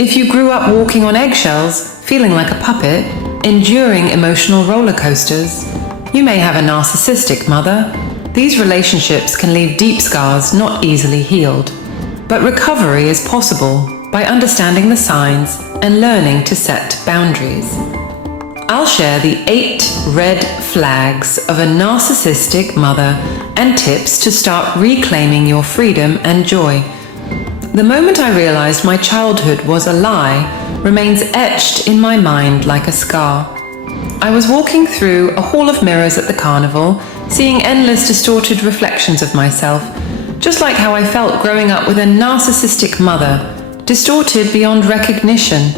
If you grew up walking on eggshells, feeling like a puppet, enduring emotional roller coasters, you may have a narcissistic mother. These relationships can leave deep scars not easily healed. But recovery is possible by understanding the signs and learning to set boundaries. I'll share the 8 red flags of a narcissistic mother and tips to start reclaiming your freedom and joy. The moment I realized my childhood was a lie remains etched in my mind like a scar. I was walking through a hall of mirrors at the carnival, seeing endless distorted reflections of myself, just like how I felt growing up with a narcissistic mother, distorted beyond recognition.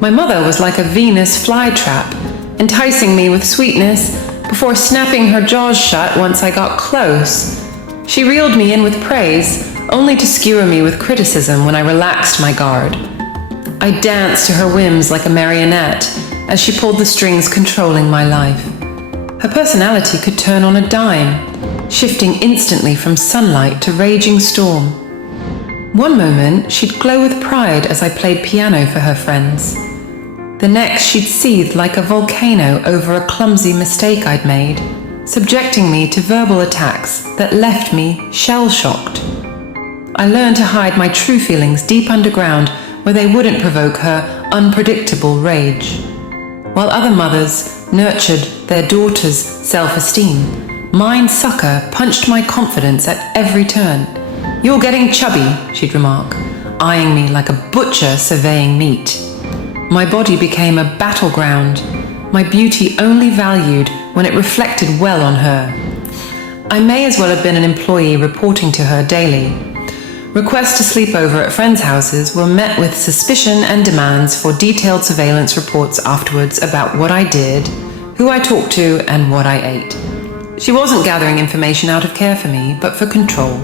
My mother was like a Venus flytrap, enticing me with sweetness before snapping her jaws shut once I got close. She reeled me in with praise, only to skewer me with criticism when I relaxed my guard. I danced to her whims like a marionette as she pulled the strings controlling my life. Her personality could turn on a dime, shifting instantly from sunlight to raging storm. One moment, she'd glow with pride as I played piano for her friends. The next, she'd seethe like a volcano over a clumsy mistake I'd made, subjecting me to verbal attacks that left me shell-shocked. I learned to hide my true feelings deep underground where they wouldn't provoke her unpredictable rage. While other mothers nurtured their daughters' self-esteem, mine sucker punched my confidence at every turn. "You're getting chubby," she'd remark, eyeing me like a butcher surveying meat. My body became a battleground, my beauty only valued when it reflected well on her. I may as well have been an employee reporting to her daily. Requests to sleep over at friends' houses were met with suspicion and demands for detailed surveillance reports afterwards about what I did, who I talked to, and what I ate. She wasn't gathering information out of care for me, but for control.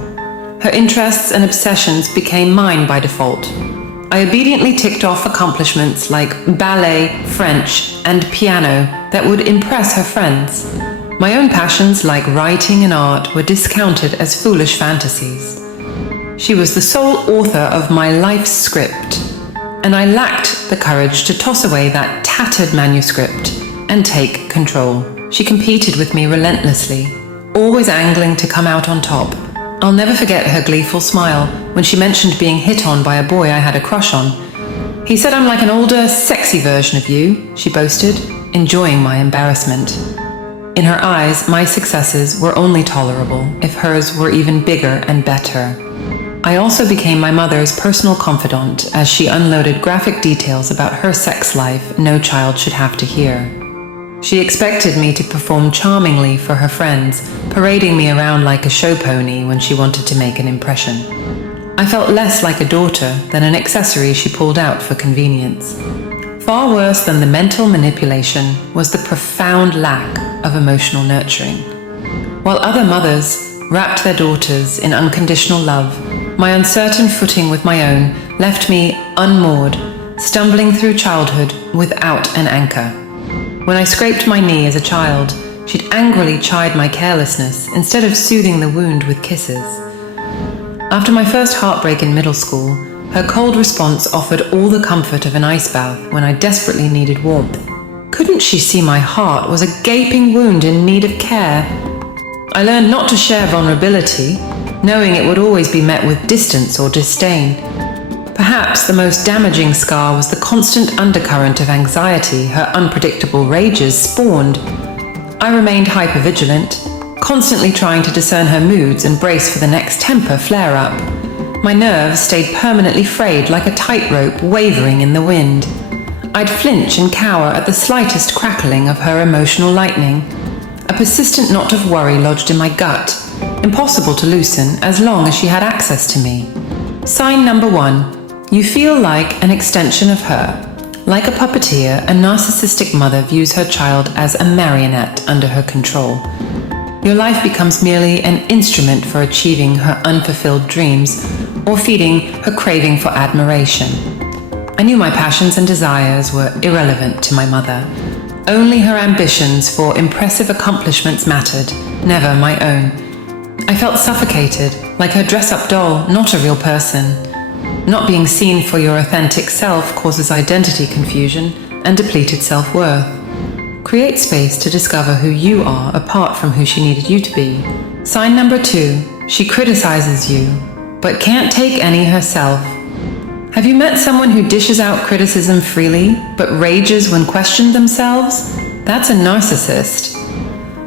Her interests and obsessions became mine by default. I obediently ticked off accomplishments like ballet, French, and piano that would impress her friends. My own passions like writing and art were discounted as foolish fantasies. She was the sole author of my life's script, and I lacked the courage to toss away that tattered manuscript and take control. She competed with me relentlessly, always angling to come out on top. I'll never forget her gleeful smile when she mentioned being hit on by a boy I had a crush on. "He said I'm like an older, sexy version of you," she boasted, enjoying my embarrassment. In her eyes, my successes were only tolerable if hers were even bigger and better. I also became my mother's personal confidant as she unloaded graphic details about her sex life no child should have to hear. She expected me to perform charmingly for her friends, parading me around like a show pony when she wanted to make an impression. I felt less like a daughter than an accessory she pulled out for convenience. Far worse than the mental manipulation was the profound lack of emotional nurturing. While other mothers wrapped their daughters in unconditional love, my uncertain footing with my own left me unmoored, stumbling through childhood without an anchor. When I scraped my knee as a child, she'd angrily chide my carelessness instead of soothing the wound with kisses. After my first heartbreak in middle school, her cold response offered all the comfort of an ice bath when I desperately needed warmth. Couldn't she see my heart was a gaping wound in need of care? I learned not to share vulnerability, knowing it would always be met with distance or disdain. Perhaps the most damaging scar was the constant undercurrent of anxiety her unpredictable rages spawned. I remained hypervigilant, constantly trying to discern her moods and brace for the next temper flare-up. My nerves stayed permanently frayed like a tightrope wavering in the wind. I'd flinch and cower at the slightest crackling of her emotional lightning. A persistent knot of worry lodged in my gut, impossible to loosen as long as she had access to me. Sign number 1. You feel like an extension of her. Like a puppeteer, a narcissistic mother views her child as a marionette under her control. Your life becomes merely an instrument for achieving her unfulfilled dreams or feeding her craving for admiration. I knew my passions and desires were irrelevant to my mother. Only her ambitions for impressive accomplishments mattered, never my own. I felt suffocated, like her dress-up doll, not a real person. Not being seen for your authentic self causes identity confusion and depleted self-worth. Create space to discover who you are apart from who she needed you to be. Sign number 2, she criticizes you, but can't take any herself. Have you met someone who dishes out criticism freely, but rages when questioned themselves? That's a narcissist.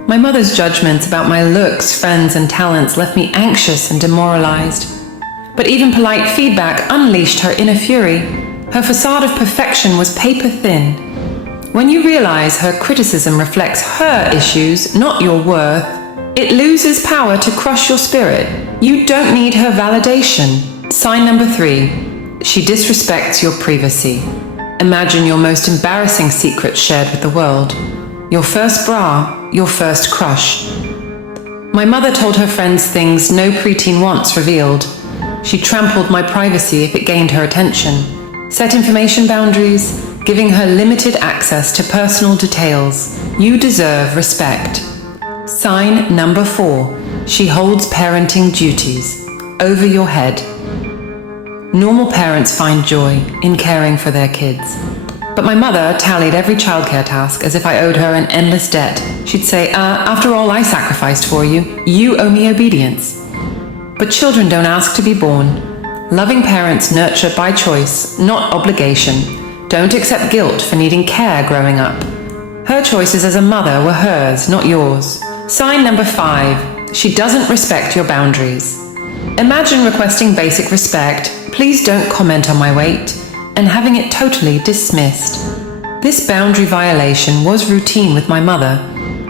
My mother's judgments about my looks, friends, and talents left me anxious and demoralized. But even polite feedback unleashed her inner fury. Her facade of perfection was paper thin. When you realize her criticism reflects her issues, not your worth, it loses power to crush your spirit. You don't need her validation. Sign number 3, she disrespects your privacy. Imagine your most embarrassing secret shared with the world. Your first bra, your first crush. My mother told her friends things no preteen once revealed. She trampled my privacy if it gained her attention, set information boundaries, giving her limited access to personal details. You deserve respect. Sign number 4, she holds parenting duties over your head. Normal parents find joy in caring for their kids. But my mother tallied every childcare task as if I owed her an endless debt. She'd say, after all I sacrificed for you, you owe me obedience. But children don't ask to be born. Loving parents nurture by choice, not obligation. Don't accept guilt for needing care growing up. Her choices as a mother were hers, not yours. Sign number 5, she doesn't respect your boundaries. Imagine requesting basic respect, please don't comment on my weight, and having it totally dismissed. This boundary violation was routine with my mother.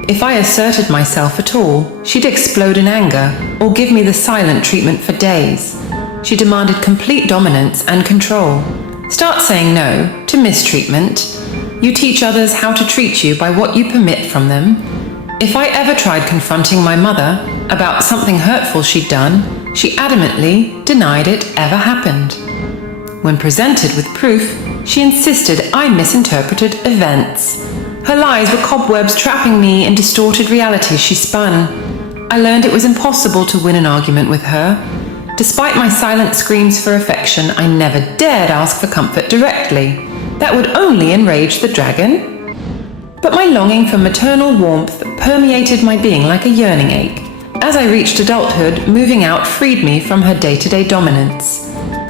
If I asserted myself at all, she'd explode in anger or give me the silent treatment for days. She demanded complete dominance and control. Start saying no to mistreatment. You teach others how to treat you by what you permit from them. If I ever tried confronting my mother about something hurtful she'd done, she adamantly denied it ever happened. When presented with proof, she insisted I misinterpreted events. Her lies were cobwebs trapping me in distorted realities she spun. I learned it was impossible to win an argument with her. Despite my silent screams for affection, I never dared ask for comfort directly. That would only enrage the dragon. But my longing for maternal warmth permeated my being like a yearning ache. As I reached adulthood, moving out freed me from her day-to-day dominance.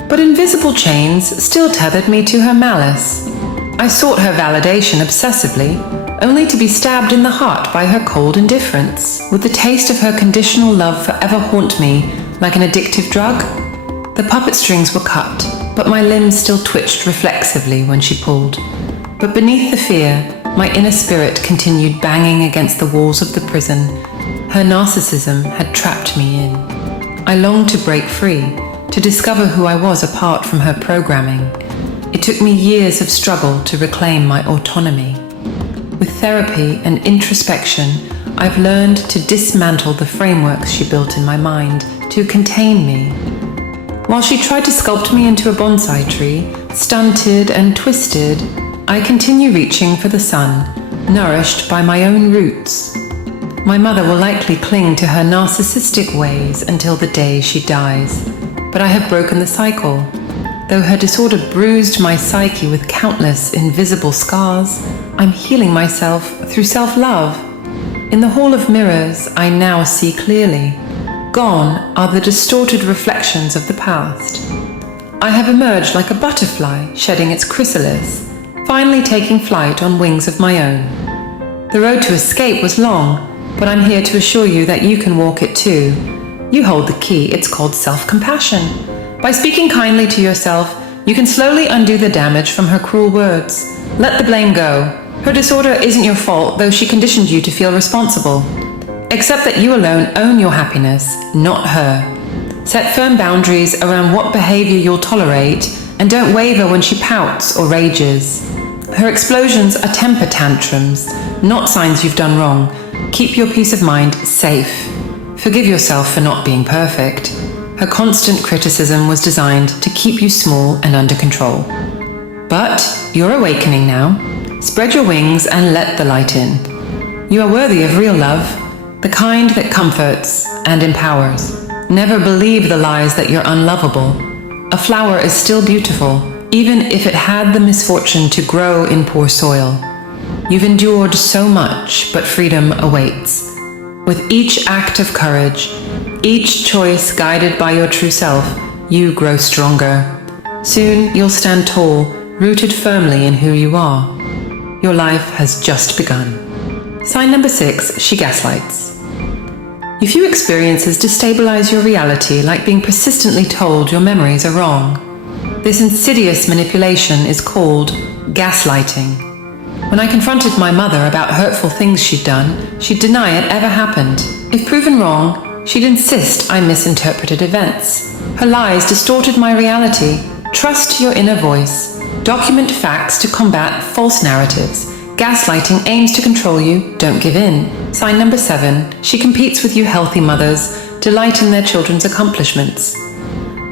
But invisible chains still tethered me to her malice. I sought her validation obsessively, only to be stabbed in the heart by her cold indifference. Would the taste of her conditional love forever haunt me like an addictive drug? The puppet strings were cut, but my limbs still twitched reflexively when she pulled. But beneath the fear, my inner spirit continued banging against the walls of the prison. Her narcissism had trapped me in. I longed to break free, to discover who I was apart from her programming. It took me years of struggle to reclaim my autonomy. With therapy and introspection, I've learned to dismantle the frameworks she built in my mind to contain me. While she tried to sculpt me into a bonsai tree, stunted and twisted, I continue reaching for the sun, nourished by my own roots. My mother will likely cling to her narcissistic ways until the day she dies. But I have broken the cycle. Though her disorder bruised my psyche with countless invisible scars, I'm healing myself through self-love. In the hall of mirrors, I now see clearly. Gone are the distorted reflections of the past. I have emerged like a butterfly shedding its chrysalis, finally taking flight on wings of my own. The road to escape was long, but I'm here to assure you that you can walk it too. You hold the key, it's called self-compassion. By speaking kindly to yourself, you can slowly undo the damage from her cruel words. Let the blame go. Her disorder isn't your fault, though she conditioned you to feel responsible. Accept that you alone own your happiness, not her. Set firm boundaries around what behavior you'll tolerate, and don't waver when she pouts or rages. Her explosions are temper tantrums, not signs you've done wrong. Keep your peace of mind safe. Forgive yourself for not being perfect. Her constant criticism was designed to keep you small and under control. But you're awakening now. Spread your wings and let the light in. You are worthy of real love, the kind that comforts and empowers. Never believe the lies that you're unlovable. A flower is still beautiful, even if it had the misfortune to grow in poor soil. You've endured so much, but freedom awaits. With each act of courage, each choice guided by your true self, you grow stronger. Soon you'll stand tall, rooted firmly in who you are. Your life has just begun. Sign number 6, she gaslights. A few experiences destabilize your reality, like being persistently told your memories are wrong. This insidious manipulation is called gaslighting. When I confronted my mother about hurtful things she'd done, she'd deny it ever happened. If proven wrong, she'd insist I misinterpreted events. Her lies distorted my reality. Trust your inner voice. Document facts to combat false narratives. Gaslighting aims to control you, don't give in. Sign number 7, she competes with you healthy mothers, delight in their children's accomplishments.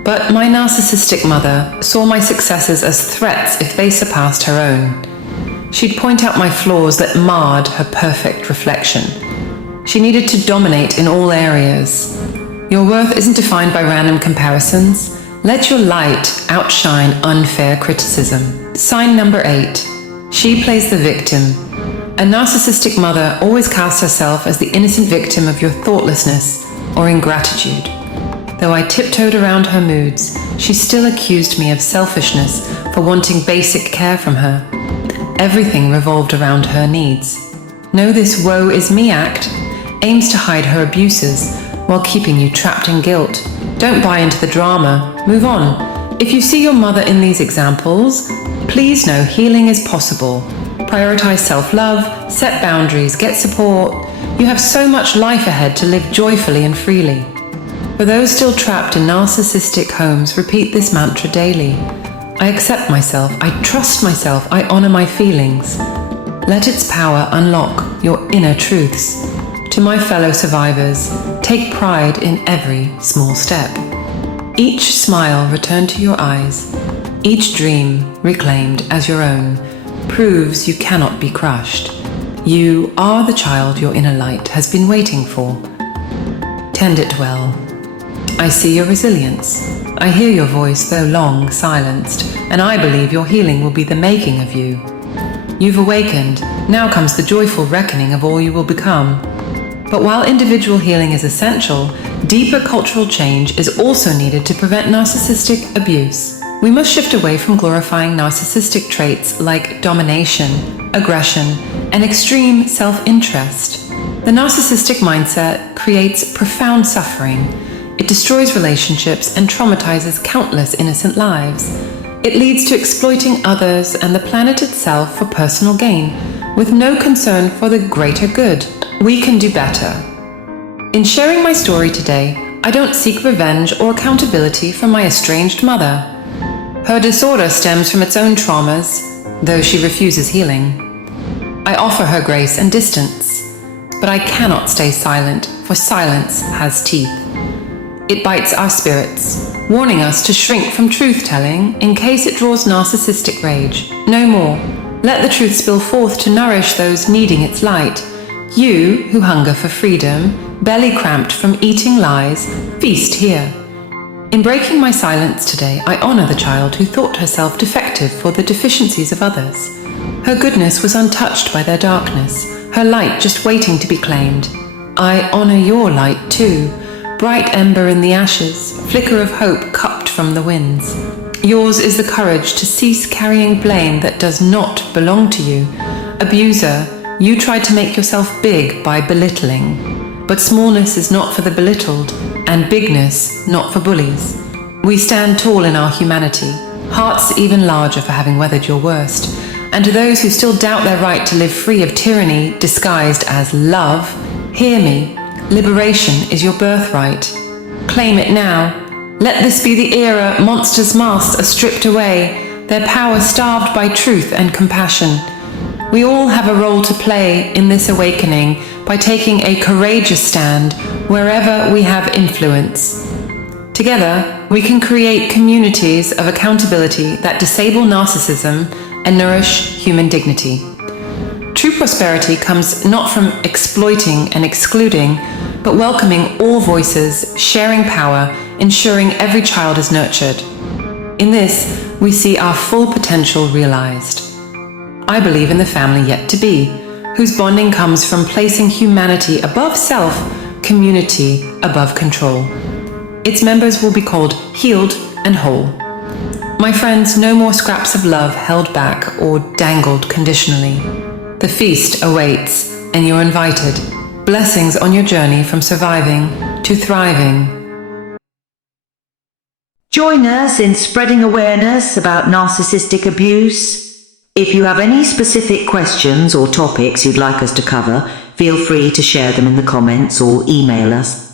But my narcissistic mother saw my successes as threats if they surpassed her own. She'd point out my flaws that marred her perfect reflection. She needed to dominate in all areas. Your worth isn't defined by random comparisons. Let your light outshine unfair criticism. Sign number 8. She plays the victim. A narcissistic mother always casts herself as the innocent victim of your thoughtlessness or ingratitude. Though I tiptoed around her moods, she still accused me of selfishness for wanting basic care from her. Everything revolved around her needs. Know this woe is me act aims to hide her abuses while keeping you trapped in guilt. Don't buy into the drama. Move on. If you see your mother in these examples, please know healing is possible. Prioritize self-love, set boundaries, get support. You have so much life ahead to live joyfully and freely. For those still trapped in narcissistic homes, repeat this mantra daily. I accept myself, I trust myself, I honor my feelings. Let its power unlock your inner truths. To my fellow survivors, take pride in every small step. Each smile returned to your eyes, each dream reclaimed as your own, proves you cannot be crushed. You are the child your inner light has been waiting for. Tend it well. I see your resilience. I hear your voice, though long silenced, and I believe your healing will be the making of you. You've awakened. Now comes the joyful reckoning of all you will become. But while individual healing is essential, deeper cultural change is also needed to prevent narcissistic abuse. We must shift away from glorifying narcissistic traits like domination, aggression, and extreme self-interest. The narcissistic mindset creates profound suffering. It destroys relationships and traumatizes countless innocent lives. It leads to exploiting others and the planet itself for personal gain, with no concern for the greater good. We can do better. In sharing my story today, I don't seek revenge or accountability from my estranged mother. Her disorder stems from its own traumas, though she refuses healing. I offer her grace and distance, but I cannot stay silent, for silence has teeth. It bites our spirits, warning us to shrink from truth-telling in case it draws narcissistic rage. No more. Let the truth spill forth to nourish those needing its light. You, who hunger for freedom, belly cramped from eating lies, feast here. In breaking my silence today, I honor the child who thought herself defective for the deficiencies of others. Her goodness was untouched by their darkness, her light just waiting to be claimed. I honor your light too, bright ember in the ashes, flicker of hope cupped from the winds. Yours is the courage to cease carrying blame that does not belong to you. Abuser, you tried to make yourself big by belittling. But smallness is not for the belittled, and bigness not for bullies. We stand tall in our humanity, hearts even larger for having weathered your worst. And to those who still doubt their right to live free of tyranny disguised as love, hear me. Liberation is your birthright. Claim it now. Let this be the era monsters' masks are stripped away, their power starved by truth and compassion. We all have a role to play in this awakening by taking a courageous stand wherever we have influence. Together, we can create communities of accountability that disable narcissism and nourish human dignity. True prosperity comes not from exploiting and excluding, but welcoming all voices, sharing power, ensuring every child is nurtured. In this, we see our full potential realized. I believe in the family yet to be, whose bonding comes from placing humanity above self, community above control. Its members will be called healed and whole. My friends, no more scraps of love held back or dangled conditionally. The feast awaits, and you're invited. Blessings on your journey from surviving to thriving. Join us in spreading awareness about narcissistic abuse. If you have any specific questions or topics you'd like us to cover, feel free to share them in the comments or email us.